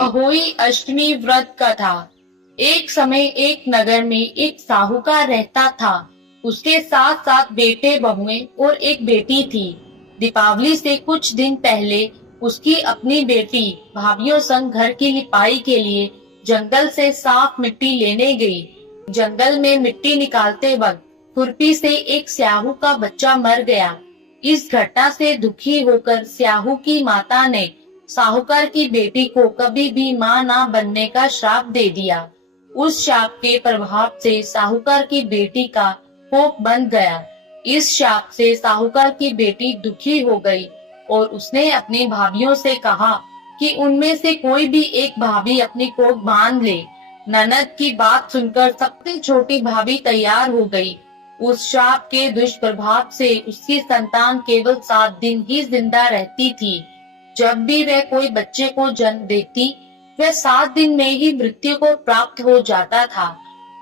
अहोई अष्टमी व्रत कथा। एक समय एक नगर में एक साहूकार रहता था। उसके साथ साथ बेटे बहुएं और एक बेटी थी। दीपावली से कुछ दिन पहले उसकी अपनी बेटी भाभीओ संग घर की लिपाई के लिए जंगल से साफ मिट्टी लेने गई। जंगल में मिट्टी निकालते वक्त खुरपी से एक स्याहू का बच्चा मर गया। इस घटना से दुखी होकर स्याहू की माता ने साहूकार की बेटी को कभी भी मां ना बनने का श्राप दे दिया। उस शाप के प्रभाव से साहूकार की बेटी का कोप बन गया। इस शाप से साहूकार की बेटी दुखी हो गई और उसने अपनी भाभीओं से कहा कि उनमें से कोई भी एक भाभी अपनी कोख बांध ले। ननद की बात सुनकर सबसे छोटी भाभी तैयार हो गई। उस शाप के दुष्प्रभाव से उसकी संतान केवल 7 दिन ही जिंदा रहती थी। जब भी वह कोई बच्चे को जन्म देती, वह 7 दिन में ही मृत्यु को प्राप्त हो जाता था।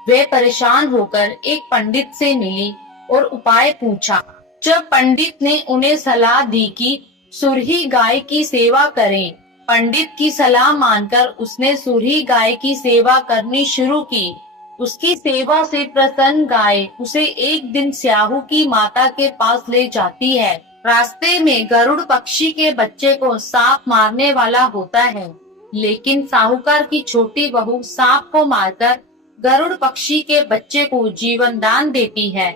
वह परेशान होकर एक पंडित से मिली और उपाय पूछा। जब पंडित ने उन्हें सलाह दी कि सुरही गाय की सेवा करें, पंडित की सलाह मानकर उसने सुरही गाय की सेवा करनी शुरू की। उसकी सेवा से प्रसन्न गाय उसे एक दिन स्याहू की माता के पास ले जाती है। रास्ते में गरुड़ पक्षी के बच्चे को सांप मारने वाला होता है, लेकिन साहूकार की छोटी बहू सांप को मारकर गरुड़ पक्षी के बच्चे को जीवन दान देती है।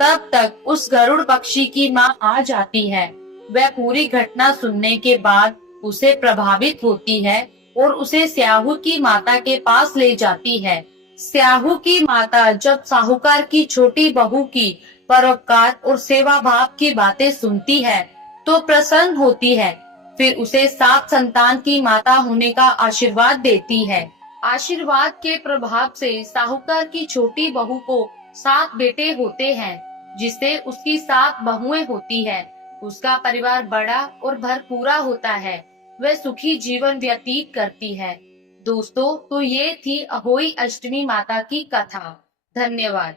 तब तक उस गरुड़ पक्षी की मां आ जाती है। वह पूरी घटना सुनने के बाद उसे प्रभावित होती है और उसे स्याहू की माता के पास ले जाती है। स्याहू की माता जब साहूकार की छोटी बहू की परोपकार और सेवा भाव की बातें सुनती है तो प्रसन्न होती है। फिर उसे 7 संतान की माता होने का आशीर्वाद देती है। आशीर्वाद के प्रभाव से साहूकार की छोटी बहू को 7 बेटे होते हैं, जिससे उसकी 7 बहुएं होती है। उसका परिवार बड़ा और भरपूरा होता है। वह सुखी जीवन व्यतीत करती है। दोस्तों, तो ये थी अहोई अष्टमी माता की कथा। धन्यवाद।